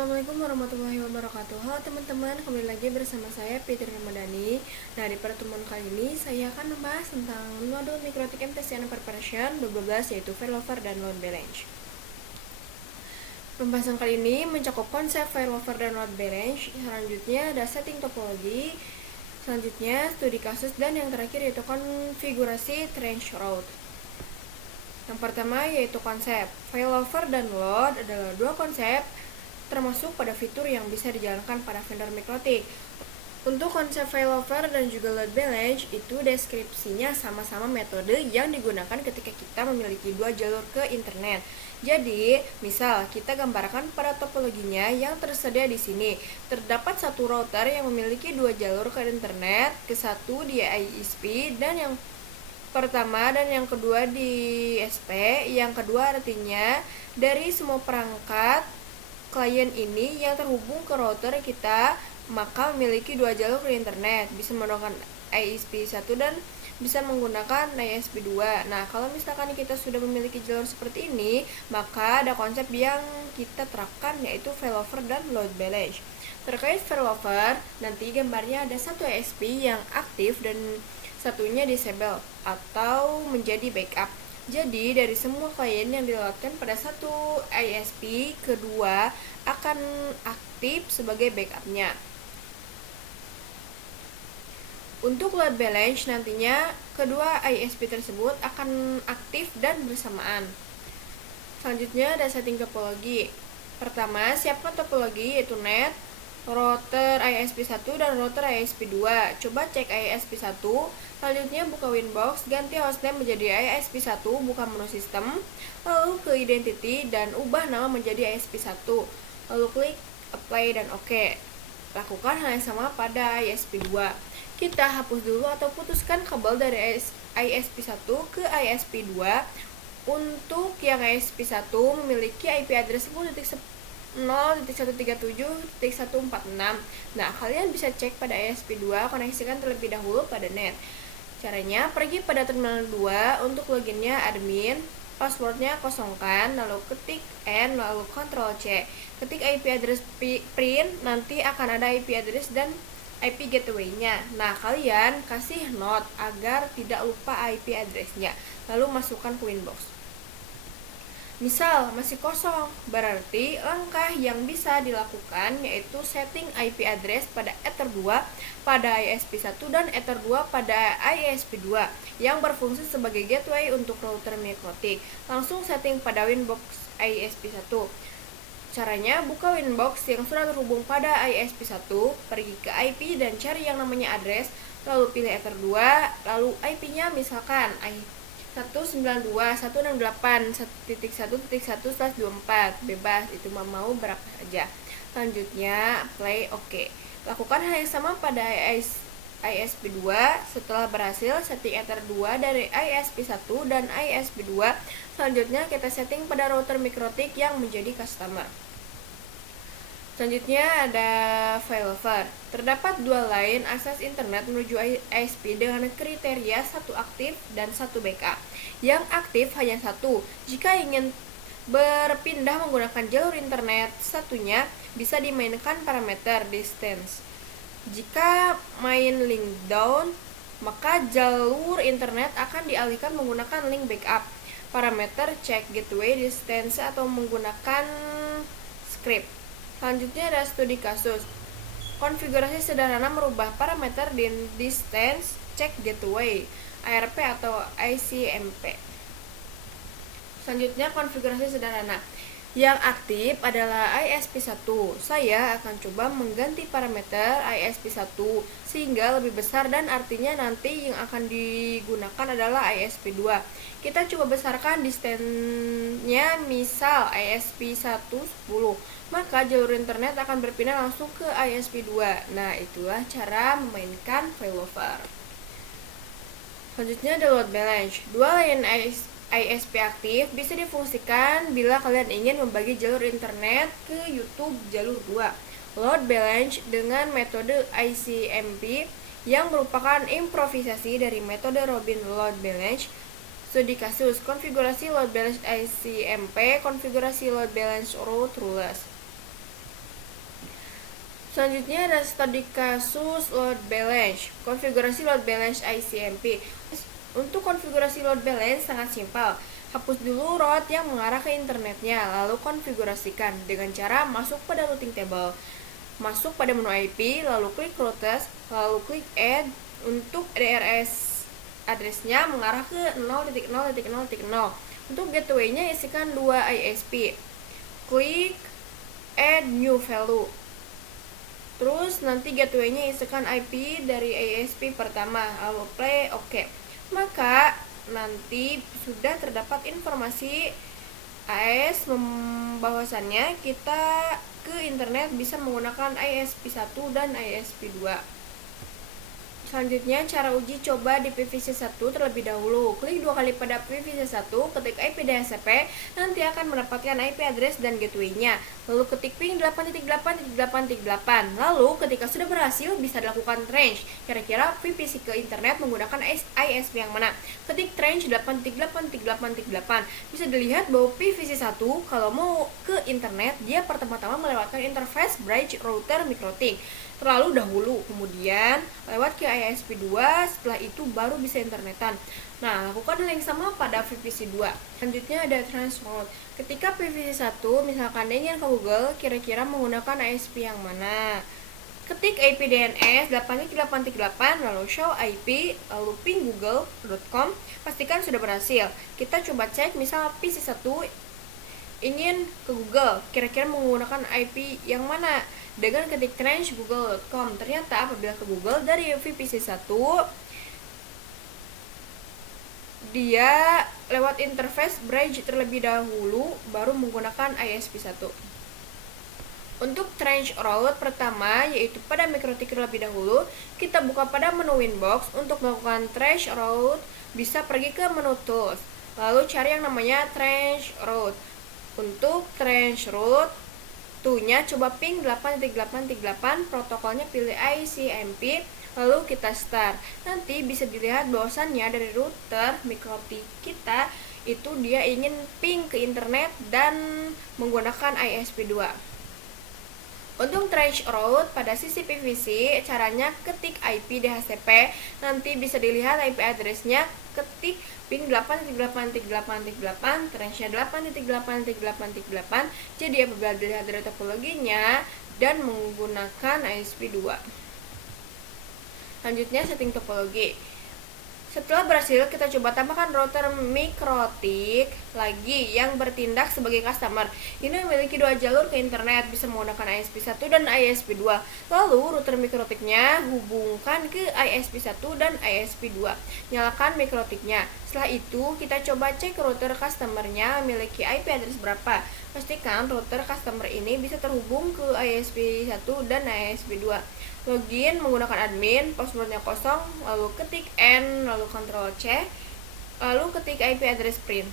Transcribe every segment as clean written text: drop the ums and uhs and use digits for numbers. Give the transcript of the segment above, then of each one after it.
Assalamualaikum warahmatullahi wabarakatuh. Halo teman-teman, kembali lagi bersama saya Fitri Ramadhani. Nah, di pertemuan kali ini saya akan membahas tentang modul Mikrotik MTSN Preparation 2012 yaitu failover dan load balance. Pembahasan kali ini mencakup konsep failover dan load balance. Selanjutnya ada setting topologi. Selanjutnya studi kasus dan yang terakhir yaitu konfigurasi trench route. Yang pertama yaitu konsep. Failover dan load adalah dua konsep termasuk pada fitur yang bisa dijalankan pada vendor Mikrotik. Untuk konsep failover dan juga load balance itu deskripsinya sama-sama metode yang digunakan ketika kita memiliki dua jalur ke internet. Jadi, misal kita gambarkan pada topologinya yang tersedia di sini. Terdapat satu router yang memiliki dua jalur ke internet, ke satu di ISP dan yang pertama dan yang kedua di SP. Yang kedua artinya dari semua perangkat klien ini yang terhubung ke router kita maka memiliki dua jalur ke internet, bisa menggunakan ISP1 dan bisa menggunakan ISP2. Nah, kalau misalkan kita sudah memiliki jalur seperti ini, maka ada konsep yang kita terapkan yaitu failover dan load balance. Terkait failover, nanti gambarnya ada satu ISP yang aktif dan satunya disable atau menjadi backup. Jadi, dari semua klien yang dilewatkan pada satu ISP, kedua akan aktif sebagai backupnya. Untuk load balance, nantinya kedua ISP tersebut akan aktif dan bersamaan. Selanjutnya ada setting topologi. Pertama, siapkan topologi yaitu net, router ISP1 dan router ISP2. Coba cek ISP1. Selanjutnya buka Winbox, ganti hostname menjadi ISP1, buka menu sistem, lalu ke identity dan ubah nama menjadi ISP1. Lalu klik apply dan OK. Lakukan hal yang sama pada ISP2. Kita hapus dulu atau putuskan kabel dari ISP1 ke ISP2. Untuk yang ISP1 memiliki IP address 10.0.137.146. Nah, kalian bisa cek pada ISP2, koneksikan terlebih dahulu pada net. Caranya, pergi pada terminal 2, untuk loginnya admin, passwordnya kosongkan, lalu ketik N, lalu Ctrl C. Ketik IP address print, nanti akan ada IP address dan IP gateway-nya. Nah, kalian kasih note agar tidak lupa IP address-nya, lalu masukkan ke Winbox. Misal masih kosong, berarti langkah yang bisa dilakukan yaitu setting IP address pada Ether 2 pada ISP1 dan Ether 2 pada ISP2 yang berfungsi sebagai gateway untuk router Mikrotik. Langsung setting pada Winbox ISP1. Caranya, buka Winbox yang sudah terhubung pada ISP1, pergi ke IP dan cari yang namanya address, lalu pilih Ether 2, lalu IP-nya misalkan 192.168.1.1/24, bebas, itu mau berapa saja. Selanjutnya play OK. Lakukan hal yang sama pada ISP2. Setelah berhasil setting Ether 2 dari ISP1 dan ISP2, selanjutnya kita setting pada router Mikrotik yang menjadi customer. Selanjutnya ada failover. Terdapat dua line akses internet menuju ISP dengan kriteria satu aktif dan satu backup. Yang aktif hanya satu. Jika ingin berpindah menggunakan jalur internet satunya, bisa dimainkan parameter distance. Jika main link down, maka jalur internet akan dialihkan menggunakan link backup. Parameter check gateway distance atau menggunakan script. Selanjutnya ada studi kasus. Konfigurasi sederhana merubah parameter distance check gateway, ARP atau ICMP. Selanjutnya konfigurasi sederhana. Yang aktif adalah ISP1. Saya akan coba mengganti parameter ISP1 sehingga lebih besar dan artinya nanti yang akan digunakan adalah ISP2. Kita coba besarkan distance-nya, misal ISP1 10, maka jalur internet akan berpindah langsung ke ISP2. Nah, itulah cara memainkan failover. Selanjutnya ada load balance. Dua line ISP aktif bisa difungsikan bila kalian ingin membagi jalur internet ke YouTube jalur 2. Load balance dengan metode ICMP yang merupakan improvisasi dari metode Robin load balance. Studi kasus, konfigurasi load balance ICMP, konfigurasi load balance route rules. Selanjutnya ada studi kasus load balance, konfigurasi load balance ICMP. Untuk konfigurasi load balance sangat simpel. Hapus dulu route yang mengarah ke internetnya, lalu konfigurasikan dengan cara masuk pada routing table. Masuk pada menu IP, lalu klik routes, lalu klik add. Untuk DRS address-nya mengarah ke 0.0.0.0. Untuk gateway-nya isikan 2 ISP. Klik add new value. Terus nanti gateway-nya isikan IP dari ISP pertama, lalu play OK. Maka nanti sudah terdapat informasi AS bahwasannya kita ke internet bisa menggunakan ISP1 dan ISP2. Selanjutnya, cara uji coba di PVC1 terlebih dahulu. Klik 2 kali pada PVC1, ketik IP DHCP, nanti akan mendapatkan IP address dan gateway-nya. Lalu ketik ping 8.8.8.8. Lalu ketika sudah berhasil, bisa dilakukan range. Kira-kira VPC ke internet menggunakan ISP yang mana? Ketik range 8.8.8.8. Bisa dilihat bahwa PVC1 kalau mau ke internet, dia pertama-tama melewatkan interface bridge router MikroTik terlalu dahulu, kemudian lewat ke ISP2, setelah itu baru bisa internetan. Nah, lakukan hal yang sama pada VPC2. Selanjutnya ada transroute. Ketika PVC1 misalkan dia ingin ke Google, kira-kira menggunakan ISP yang mana? Ketik IP DNS 8.8.8, lalu show IP, lalu ping google.com, pastikan sudah berhasil. Kita coba cek, misal PC1 ingin ke Google, kira-kira menggunakan IP yang mana? Dengan ketik range google.com. Ternyata apabila ke Google dari VPC1, dia lewat interface bridge terlebih dahulu baru menggunakan ISP1. Untuk range route pertama, yaitu pada MikroTik terlebih dahulu, kita buka pada menu Winbox. Untuk melakukan range route, bisa pergi ke menu Tools, lalu cari yang namanya range route. Untuk range route, nya coba ping 8.8.8, protokolnya pilih ICMP, lalu kita start. Nanti bisa dilihat bahwasannya dari router MikroTik kita itu dia ingin ping ke internet dan menggunakan ISP2. Untuk range route pada sisi PVC, caranya ketik IP DHCP, nanti bisa dilihat IP address-nya, ketik ping 8.8.8.8, range-nya 8.8.8.8. Jadi apabila dilihat dari topologinya dan menggunakan ISP2. Selanjutnya setting topologi. Setelah berhasil, kita coba tambahkan router MikroTik lagi yang bertindak sebagai customer. Ini memiliki 2 jalur ke internet, bisa menggunakan ISP1 dan ISP2. Lalu router MikroTiknya hubungkan ke ISP1 dan ISP2. Nyalakan MikroTiknya. Setelah itu, kita coba cek router customernya memiliki IP address berapa. Pastikan router customer ini bisa terhubung ke ISP1 dan ISP2. Login menggunakan admin, passwordnya kosong, lalu ketik N, lalu Ctrl C, lalu ketik IP address print.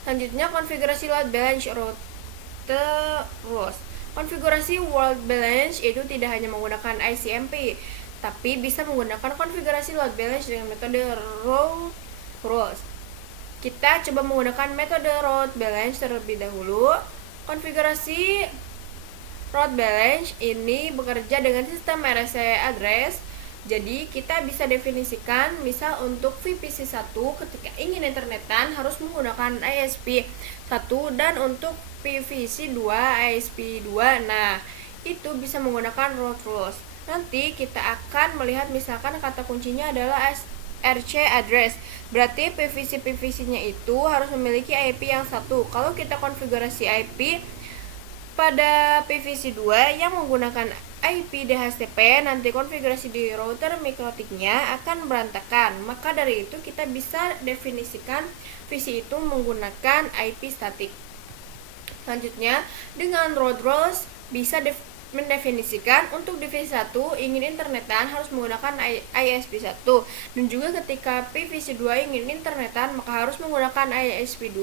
Selanjutnya konfigurasi load balance router rules. Konfigurasi load balance itu tidak hanya menggunakan ICMP, tapi bisa menggunakan konfigurasi load balance dengan metode route rules. Kita coba menggunakan metode route balance terlebih dahulu. Konfigurasi route balance ini bekerja dengan sistem RC address. Jadi kita bisa definisikan, misal untuk VPC1 ketika ingin internetan harus menggunakan ISP1, dan untuk PVC2 ISP2. Nah, itu bisa menggunakan route rules. Nanti kita akan melihat misalkan kata kuncinya adalah RC address. Berarti PVC-PVC-nya itu harus memiliki IP yang satu. Kalau kita konfigurasi IP pada PVC2 yang menggunakan IP DHCP, nanti konfigurasi di router MikroTiknya akan berantakan. Maka dari itu kita bisa definisikan VC itu menggunakan IP statik. Selanjutnya, dengan route rules bisa mendefinisikan untuk PVC1 ingin internetan harus menggunakan ISP1, dan juga ketika PVC2 ingin internetan maka harus menggunakan ISP2.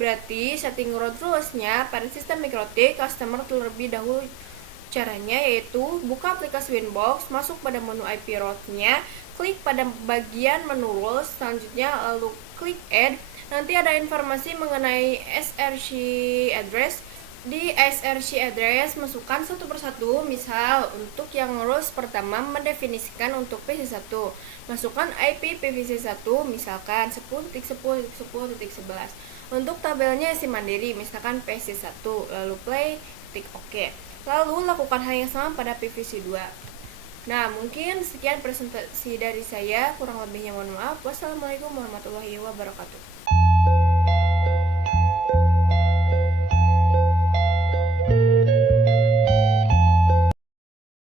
Berarti setting route rules-nya pada sistem MikroTik customer terlebih dahulu. Caranya yaitu buka aplikasi Winbox, masuk pada menu IP route-nya, klik pada bagian menu rules, selanjutnya lalu klik add. Nanti ada informasi mengenai SRC address. Di src address masukkan satu persatu. Misal untuk yang rules pertama mendefinisikan untuk PC1, masukkan IP PVC1 misalkan 10.10.10.11. Untuk tabelnya isi mandiri misalkan PC1, lalu play, klik OK. Lalu lakukan hal yang sama pada PVC2. Nah, mungkin sekian presentasi dari saya, kurang lebihnya mohon maaf. Wassalamualaikum warahmatullahi wabarakatuh.